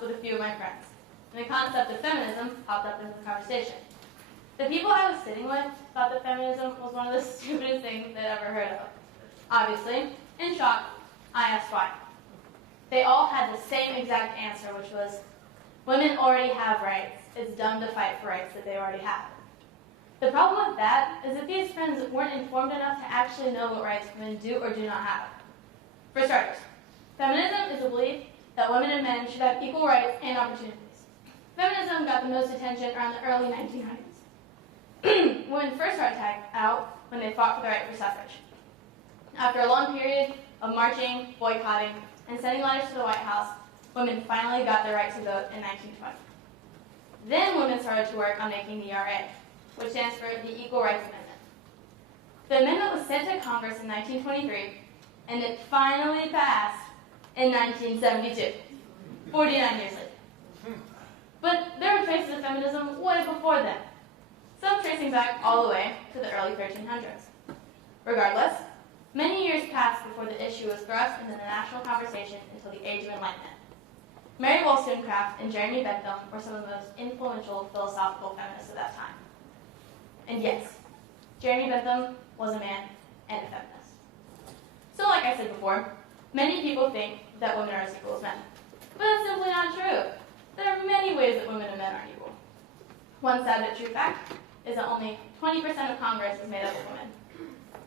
with a few of my friends, and the concept of feminism popped up in the conversation. The people I was sitting with thought that feminism was one of the stupidest things they'd ever heard of. Obviously, in shock, I asked why. They all had the same exact answer, which was, women already have rights. It's dumb to fight for rights that they already have. The problem with that is that these friends weren't informed enough to actually know what rights women do or do not have. For starters, feminism is a belief that women and men should have equal rights and opportunities. Feminism got the most attention around the early 1900s. Women first started out when they fought for the right for suffrage. After a long period of marching, boycotting, and sending letters to the White House, women finally got their right to vote in 1920. Then women started to work on making the ERA, which stands for the Equal Rights Amendment. The amendment was sent to Congress in 1923, and it finally passed in 1972, 49 years later. But there were traces of feminism way before then, some tracing back all the way to the early 1300s. Regardless, many years passed before the issue was thrust into the national conversation until the Age of Enlightenment. Mary Wollstonecraft and Jeremy Bentham were some of the most influential philosophical feminists of that time. And yes, Jeremy Bentham was a man and a feminist. So like I said before, many people think that women are as equal as men. But that's simply not true. There are many ways that women and men are equal. One sad but true fact is that only 20% of Congress is made up of women.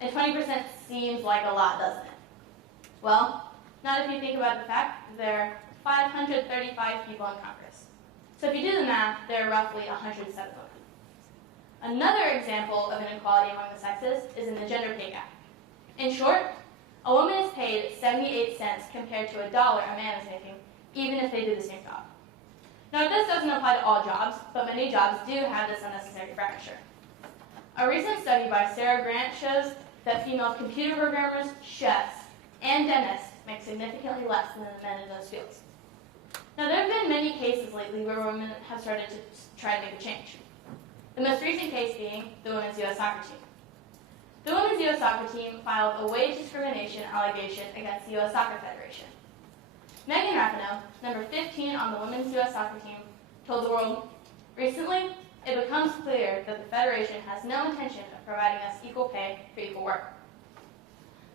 And 20% seems like a lot, doesn't it? Well, not if you think about the fact that there are 535 people in Congress. So if you do the math, there are roughly 107 women. Another example of inequality among the sexes is in the gender pay gap. In short, a woman is paid 78 cents compared to $1 a man is making, even if they do the same job. Now, this doesn't apply to all jobs, but many jobs do have this unnecessary fracture. A recent study by Sarah Grant shows that female computer programmers, chefs, and dentists make significantly less than the men in those fields. Now, there have been many cases lately where women have started to try to make a change. The most recent case being the women's U.S. soccer team. The women's U.S. soccer team filed a wage discrimination allegation against the U.S. Soccer Federation. Megan Rapinoe, number 15 on the women's U.S. soccer team, told the world, "Recently, it becomes clear that the Federation has no intention of providing us equal pay for equal work."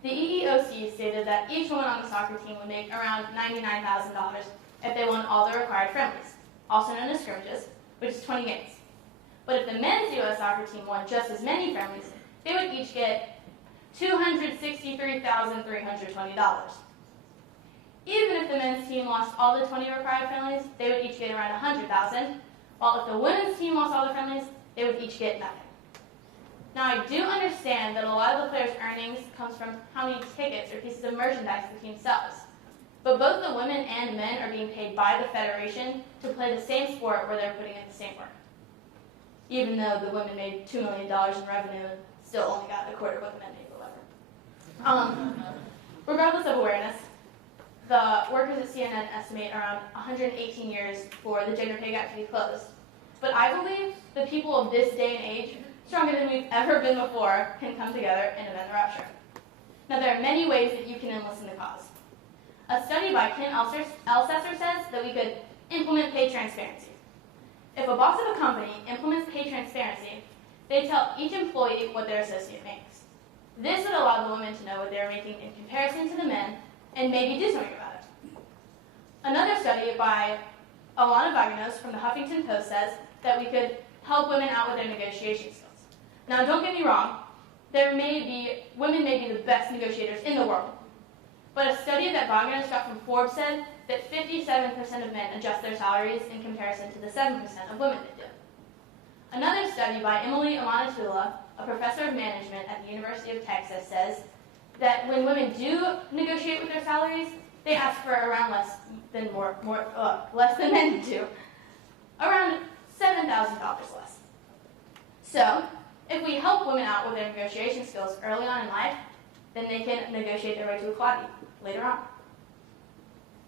The EEOC stated that each woman on the soccer team would make around $99,000 if they won all the required friendlies, also known as scrimmages, which is 20 games. But if the men's U.S. soccer team won just as many friendlies, they would each get $263,320. Even if the men's team lost all the 20 required friendlies, they would each get around $100,000, while if the women's team lost all the friendlies, they would each get nothing. Now, I do understand that a lot of the players' earnings comes from how many tickets or pieces of merchandise the team sells. But both the women and men are being paid by the Federation to play the same sport where they're putting in the same work. Even though the women made $2 million in revenue and still only got a quarter of what the men made, whatever. Regardless of awareness, the workers at CNN estimate around 118 years for the gender pay gap to be closed. But I believe the people of this day and age, stronger than we've ever been before, can come together and amend the rupture. Now, there are many ways that you can enlist in the cause. A study by Ken Elsesser says that we could implement pay transparency. If a boss of a company implements pay transparency, they tell each employee what their associate makes. This would allow the women to know what they're making in comparison to the men and maybe do something about it. Another study by Alana Vaganos from the Huffington Post says that we could help women out with their negotiation skills. Now, don't get me wrong, women may be the best negotiators in the world. But a study that Vaganos got from Forbes said that 57% of men adjust their salaries in comparison to the 7% of women that do. Another study by Emily Amanatula, a professor of management at the University of Texas, says that when women do negotiate with their salaries, they ask for around less than men do, around $7,000 less. So, if we help women out with their negotiation skills early on in life, then they can negotiate their way to equality later on.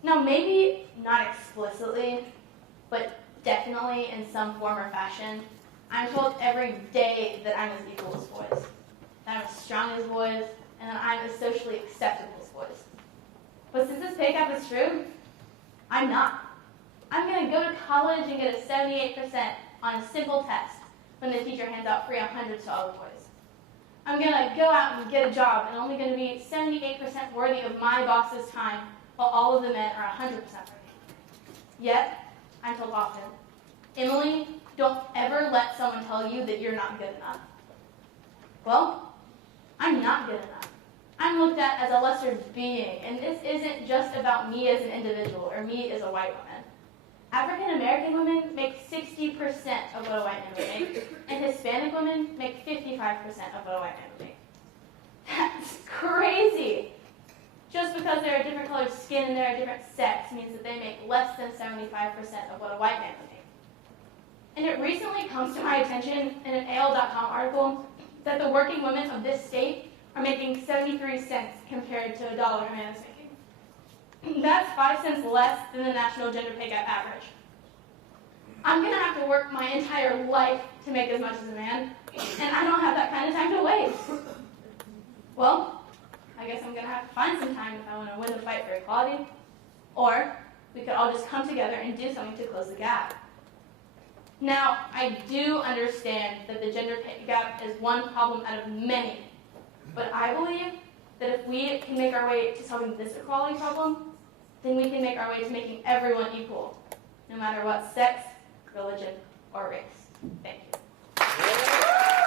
Now, maybe not explicitly, but definitely in some form or fashion, I'm told every day that I'm as equal as boys, that I'm as strong as boys, and that I'm as socially acceptable as boys. But since this pay gap is true, I'm not. I'm going to go to college and get a 78% on a simple test when the teacher hands out free 100s to all the boys. I'm going to go out and get a job and only going to be 78% worthy of my boss's time while all of the men are 100% worthy. Yet, I'm told often, Emily, don't ever let someone tell you that you're not good enough. Well, I'm not good enough. I'm looked at as a lesser being, and this isn't just about me as an individual or me as a white woman. African American women make 60% of what a white man would make, and Hispanic women make 55% of what a white man would make. That's crazy! Just because they're a different color of skin and they're a different sex means that they make less than 75% of what a white man would make. And it recently comes to my attention in an AL.com article that the working women of this state are making 73 cents compared to $1 a man is making. That's 5 cents less than the national gender pay gap average. I'm going to have to work my entire life to make as much as a man, and I don't have that kind of time to waste. Well, I guess I'm going to have to find some time if I want to win the fight for equality, or we could all just come together and do something to close the gap. Now, I do understand that the gender pay gap is one problem out of many, but I believe that if we can make our way to solving this equality problem, then we can make our way to making everyone equal, no matter what sex, religion, or race. Thank you.